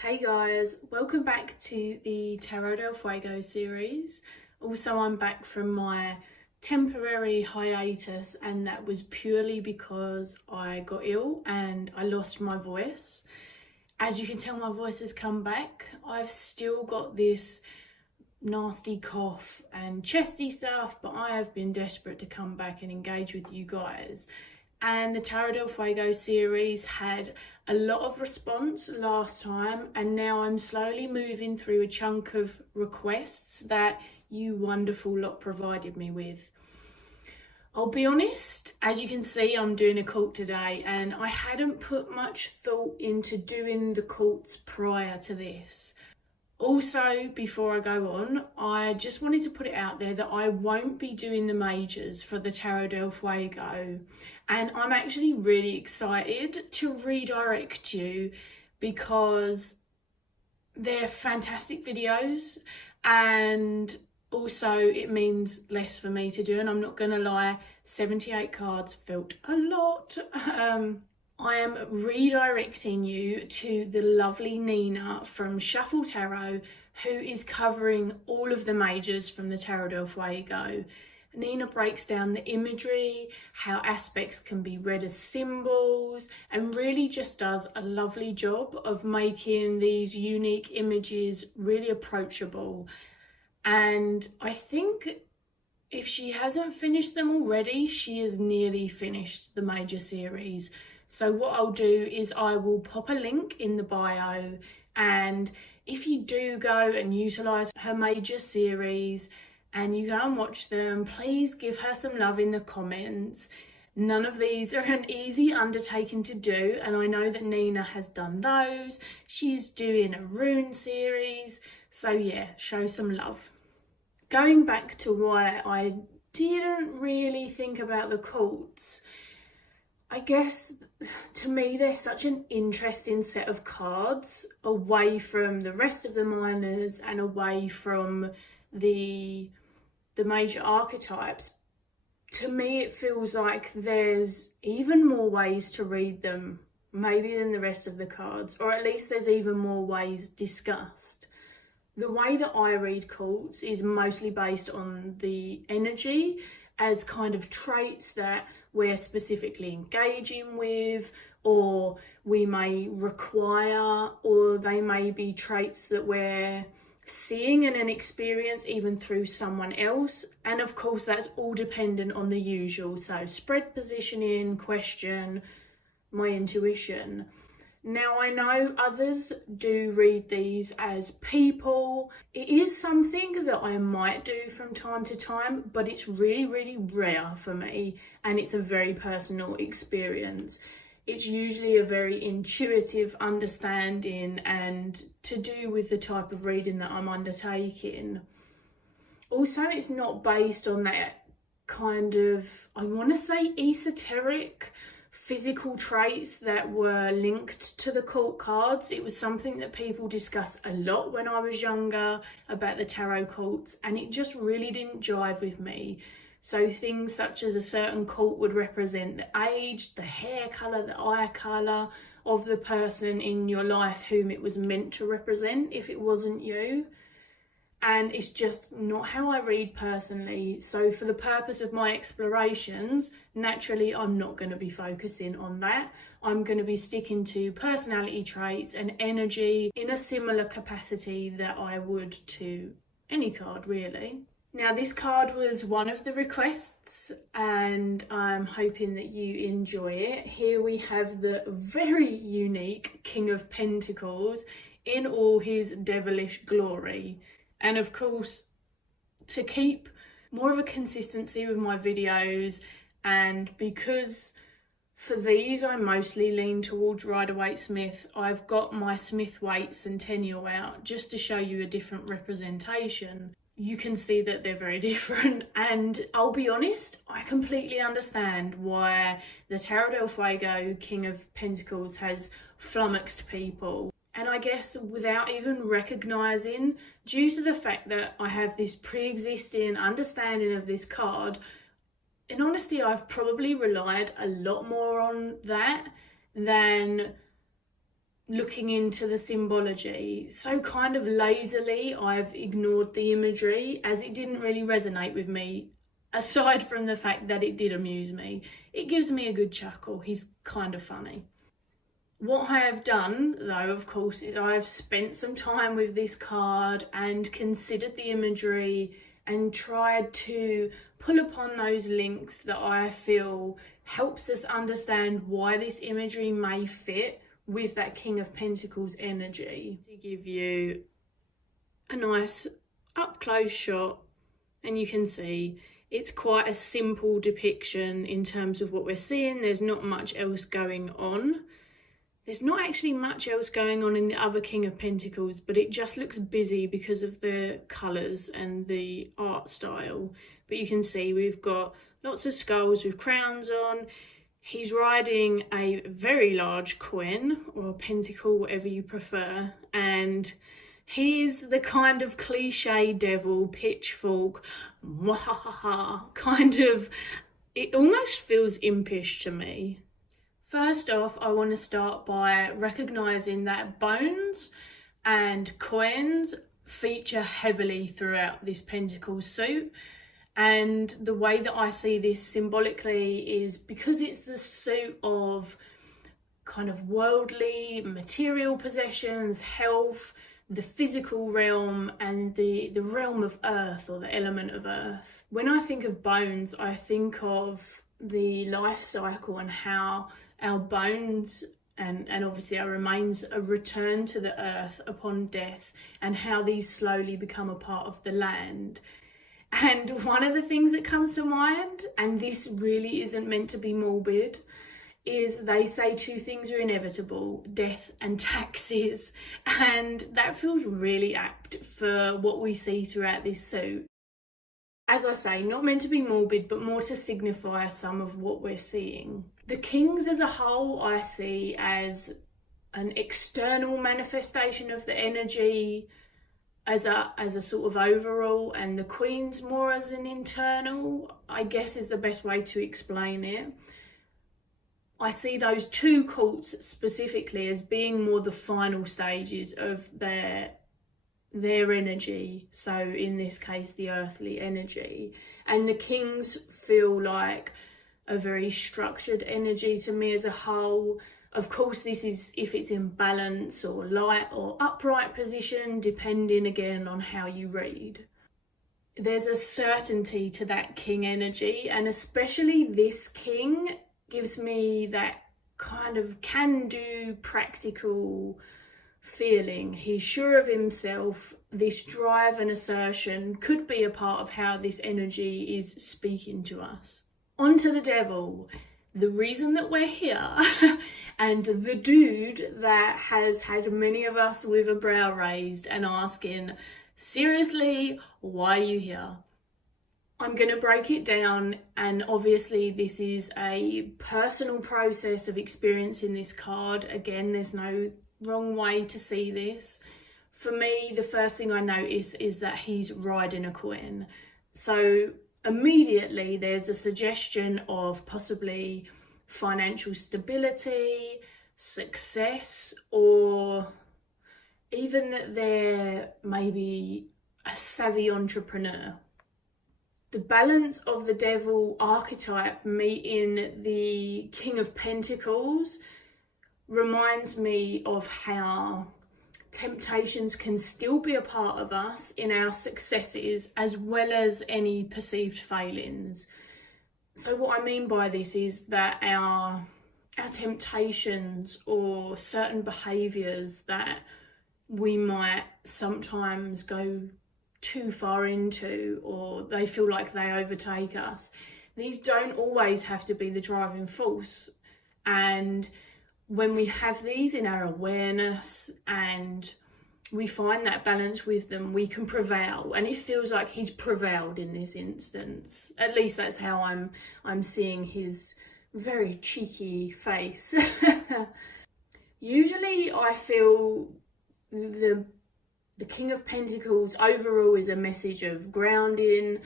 Hey guys, welcome back to the Tarot del Fuego series. Also, I'm back from my temporary hiatus, and that was purely because I got ill and I lost my voice. As you can tell, my voice has come back. I've still got this nasty cough and chesty stuff, but I have been desperate to come back and engage with you guys. And the Tarot del Fuego series had a lot of response last time, and now I'm slowly moving through a chunk of requests that you wonderful lot provided me with. I'll be honest, as you can see, I'm doing a cult today, and I hadn't put much thought into doing the cults prior to this. Also, before I go on, I just wanted to put it out there that I won't be doing the majors for the Tarot del Fuego, and I'm actually really excited to redirect you because they're fantastic videos, and also it means less for me to do, and I'm not gonna lie, 78 cards felt a lot. I am redirecting you to the lovely Nina from Shuffle Tarot, who is covering all of the majors from the Tarot del Fuego. Nina breaks down the imagery, how aspects can be read as symbols, and really just does a lovely job of making these unique images really approachable. And I think if she hasn't finished them already, she has nearly finished the major series. So what I'll do is I will pop a link in the bio, and if you do go and utilise her major series and you go and watch them, please give her some love in the comments. None of these are an easy undertaking to do, and I know that Nina has done those. She's doing a rune series, so yeah, show some love. Going back to why I didn't really think about the cults, I guess to me they're such an interesting set of cards, away from the rest of the minors and away from the major archetypes. To me it feels like there's even more ways to read them maybe than the rest of the cards, or at least there's even more ways discussed. The way that I read cults is mostly based on the energy as kind of traits that we're specifically engaging with, or we may require, or they may be traits that we're seeing in an experience even through someone else. And of course that's all dependent on the usual, so spread positioning, question, my intuition. Now, I know others do read these as people. It is something that I might do from time to time, but it's really, really rare for me, and it's a very personal experience. It's usually a very intuitive understanding and to do with the type of reading that I'm undertaking. Also, it's not based on that kind of, I want to say, esoteric physical traits that were linked to the cult cards. It was something that people discussed a lot when I was younger about the tarot cults, and it just really didn't jive with me. So things such as a certain cult would represent the age, the hair colour, the eye colour of the person in your life whom it was meant to represent if it wasn't you. And it's just not how I read personally. So for the purpose of my explorations, naturally I'm not going to be focusing on that. I'm going to be sticking to personality traits and energy in a similar capacity that I would to any card, really. Now, this card was one of the requests, and I'm hoping that you enjoy it. Here we have the very unique King of Pentacles in all his devilish glory. And of course, to keep more of a consistency with my videos, and because for these I mostly lean towards Rider-Waite-Smith, I've got my Smith weights and tenure out just to show you a different representation. You can see that they're very different, and I'll be honest, I completely understand why the Tarot del Fuego King of Pentacles has flummoxed people. And I guess without even recognising, due to the fact that I have this pre-existing understanding of this card, in honesty, I've probably relied a lot more on that than looking into the symbology. So kind of lazily, I've ignored the imagery as it didn't really resonate with me, aside from the fact that it did amuse me. It gives me a good chuckle. He's kind of funny. What I have done, though, of course, is I've spent some time with this card and considered the imagery and tried to pull upon those links that I feel helps us understand why this imagery may fit with that King of Pentacles energy. To give you a nice up-close shot, and you can see it's quite a simple depiction in terms of what we're seeing. There's not much else going on. There's not actually much else going on in the other King of Pentacles, but it just looks busy because of the colours and the art style. But you can see we've got lots of skulls with crowns on. He's riding a very large coin, or a pentacle, whatever you prefer. And he's the kind of cliche devil, pitchfork, mwahaha, kind of, it almost feels impish to me. First off, I want to start by recognising that bones and coins feature heavily throughout this pentacle suit. And the way that I see this symbolically is because it's the suit of kind of worldly, material possessions, health, the physical realm, and the realm of earth, or the element of earth. When I think of bones, I think of the life cycle and how our bones and obviously our remains are returned to the earth upon death, and how these slowly become a part of the land. And one of the things that comes to mind, and this really isn't meant to be morbid, is they say two things are inevitable: death and taxes. And that feels really apt for what we see throughout this suit. As I say, not meant to be morbid, but more to signify some of what we're seeing. The kings as a whole I see as an external manifestation of the energy as a sort of overall, and the queens more as an internal, I guess, is the best way to explain it. I see those two courts specifically as being more the final stages of their energy, so in this case the earthly energy, and the kings feel like a very structured energy to me as a whole. Of course, this is if it's in balance or light or upright position, depending again on how you read. There's a certainty to that king energy, and especially this king gives me that kind of can-do, practical feeling. He's sure of himself. This drive and assertion could be a part of how this energy is speaking to us. On to the devil. The reason that we're here and the dude that has had many of us with a brow raised and asking, seriously, why are you here? I'm going to break it down, and obviously this is a personal process of experiencing this card. Again, there's no wrong way to see this. For me, the first thing I notice is that he's riding a coin. So immediately there's a suggestion of possibly financial stability, success, or even that they're maybe a savvy entrepreneur. The balance of the devil archetype meeting the King of Pentacles reminds me of how temptations can still be a part of us in our successes as well as any perceived failings. So what I mean by this is that our temptations or certain behaviours that we might sometimes go too far into, or they feel like they overtake us, these don't always have to be the driving force. And when we have these in our awareness and we find that balance with them, we can prevail. And it feels like he's prevailed in this instance. At least that's how I'm seeing his very cheeky face. Usually I feel the King of Pentacles overall is a message of grounding,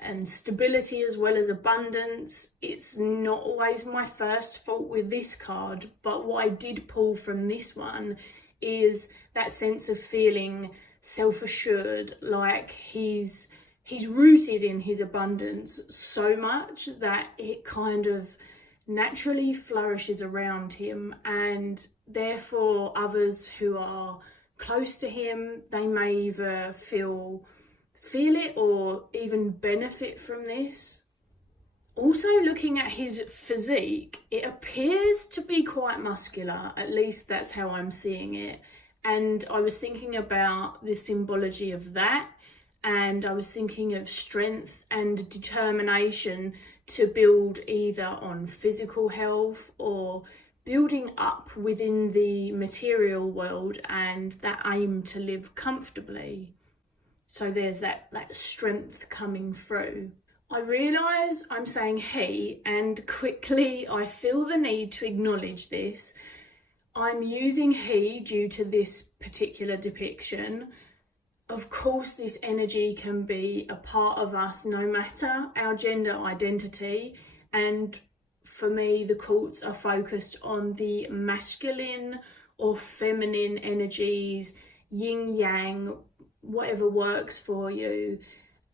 and stability as well as abundance. It's not always my first fault with this card, but what I did pull from this one is that sense of feeling self-assured, like he's rooted in his abundance so much that it kind of naturally flourishes around him, and therefore others who are close to him, they may either feel it or even benefit from this. Also, looking at his physique, it appears to be quite muscular, at least that's how I'm seeing it. And I was thinking about the symbology of that, and I was thinking of strength and determination to build either on physical health or building up within the material world, and that aim to live comfortably. So there's that strength coming through. I realise I'm saying he, and quickly I feel the need to acknowledge this. I'm using he due to this particular depiction. Of course, this energy can be a part of us no matter our gender identity, and for me the cults are focused on the masculine or feminine energies, yin yang, whatever works for you.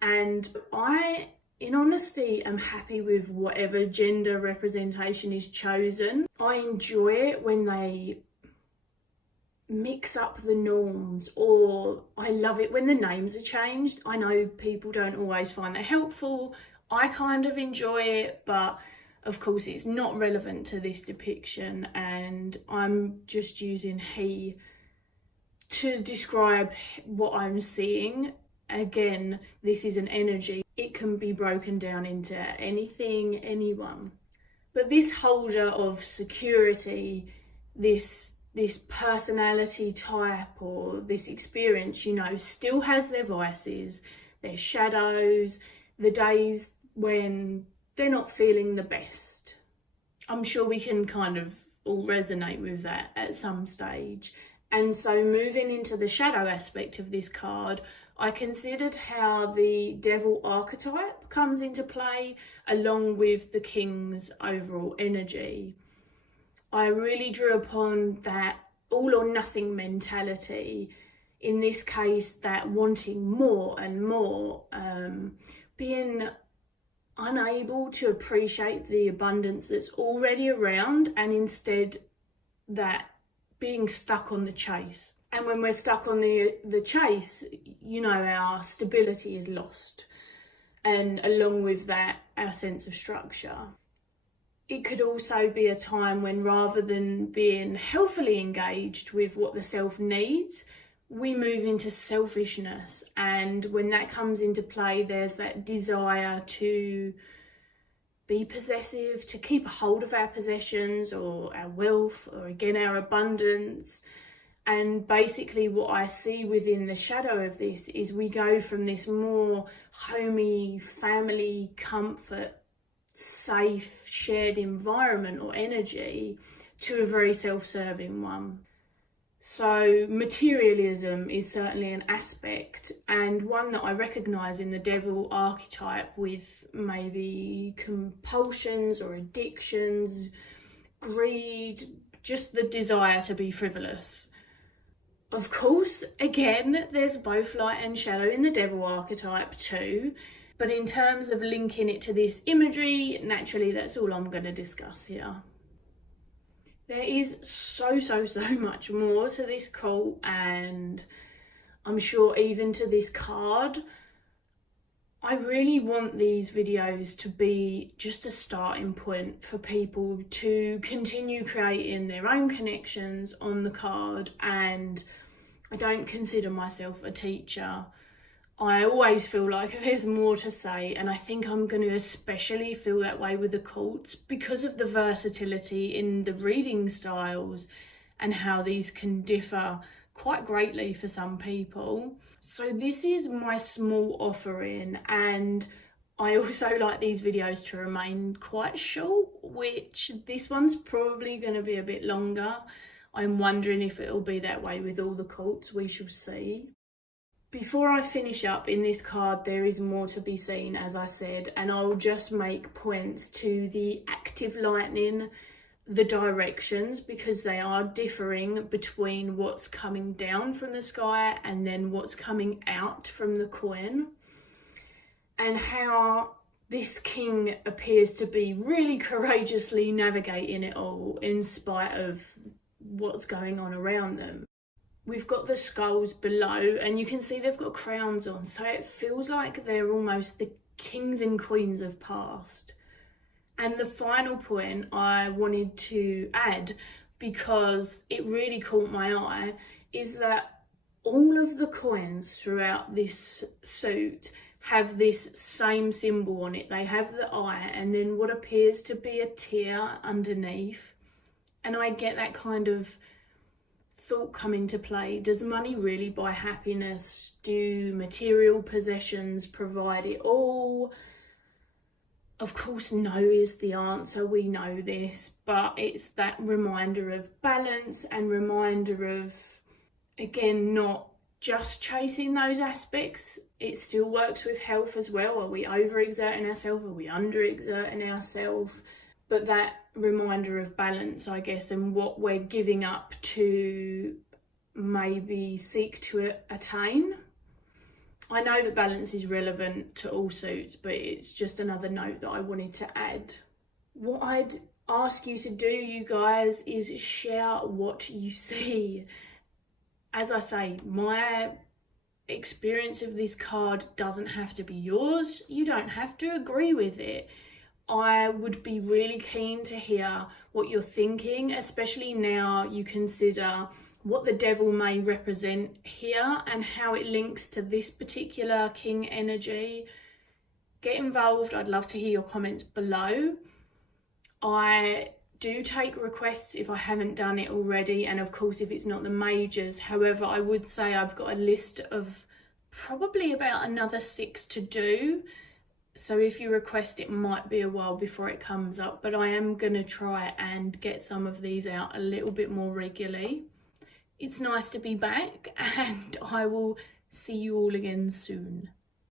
And I, in honesty, am happy with whatever gender representation is chosen. I enjoy it when they mix up the norms, or I love it when the names are changed. I know people don't always find that helpful. I kind of enjoy it, but of course it's not relevant to this depiction, and I'm just using he to describe what I'm seeing. Again, this is an energy. It can be broken down into anything, anyone. But this holder of security, this personality type or this experience, you know, still has their vices, their shadows, the days when they're not feeling the best. I'm sure we can kind of all resonate with that at some stage. And so moving into the shadow aspect of this card, I considered how the devil archetype comes into play along with the king's overall energy. I really drew upon that all or nothing mentality. In this case, that wanting more and more, being unable to appreciate the abundance that's already around, and instead that being stuck on the chase. And when we're stuck on the chase, you know, our stability is lost, and along with that, our sense of structure. It could also be a time when, rather than being healthily engaged with what the self needs, we move into selfishness. And when that comes into play, there's that desire to be possessive, to keep a hold of our possessions or our wealth, or again our abundance. And basically what I see within the shadow of this is we go from this more homey, family comfort, safe, shared environment or energy to a very self-serving one. So materialism is certainly an aspect, and one that I recognise in the devil archetype, with maybe compulsions or addictions, greed, just the desire to be frivolous. Of course, again, there's both light and shadow in the devil archetype too, but in terms of linking it to this imagery, naturally that's all I'm going to discuss here. There is so much more to this cult, and I'm sure even to this card. I really want these videos to be just a starting point for people to continue creating their own connections on the card. And I don't consider myself a teacher. I always feel like there's more to say, and I think I'm going to especially feel that way with the cults because of the versatility in the reading styles and how these can differ quite greatly for some people. So this is my small offering, and I also like these videos to remain quite short, which this one's probably going to be a bit longer. I'm wondering if it'll be that way with all the cults, we shall see. Before I finish up, in this card there is more to be seen, as I said, and I'll just make points to the active lightning, the directions, because they are differing between what's coming down from the sky and then what's coming out from the coin, and how this king appears to be really courageously navigating it all in spite of what's going on around them. We've got the skulls below, and you can see they've got crowns on, so it feels like they're almost the kings and queens of past. And the final point I wanted to add, because it really caught my eye, is that all of the coins throughout this suit have this same symbol on it. They have the eye and then what appears to be a tear underneath. And I get that kind of thought come into play. Does money really buy happiness? Do material possessions provide it all? Of course, no is the answer. We know this, but it's that reminder of balance and reminder of, again, not just chasing those aspects. It still works with health as well. Are we overexerting ourselves? Are we underexerting ourselves? But that reminder of balance, I guess, and what we're giving up to maybe seek to attain. I know that balance is relevant to all suits, but it's just another note that I wanted to add. What I'd ask you to do, you guys, is share what you see. As I say, my experience of this card doesn't have to be yours. You don't have to agree with it. I would be really keen to hear what you're thinking, especially now you consider what the devil may represent here and how it links to this particular king energy. Get involved. I'd love to hear your comments below. I do take requests if I haven't done it already, and of course if it's not the majors. However, I would say I've got a list of probably about another 6 to do. So if you request, it might be a while before it comes up, but I am going to try and get some of these out a little bit more regularly. It's nice to be back, and I will see you all again soon.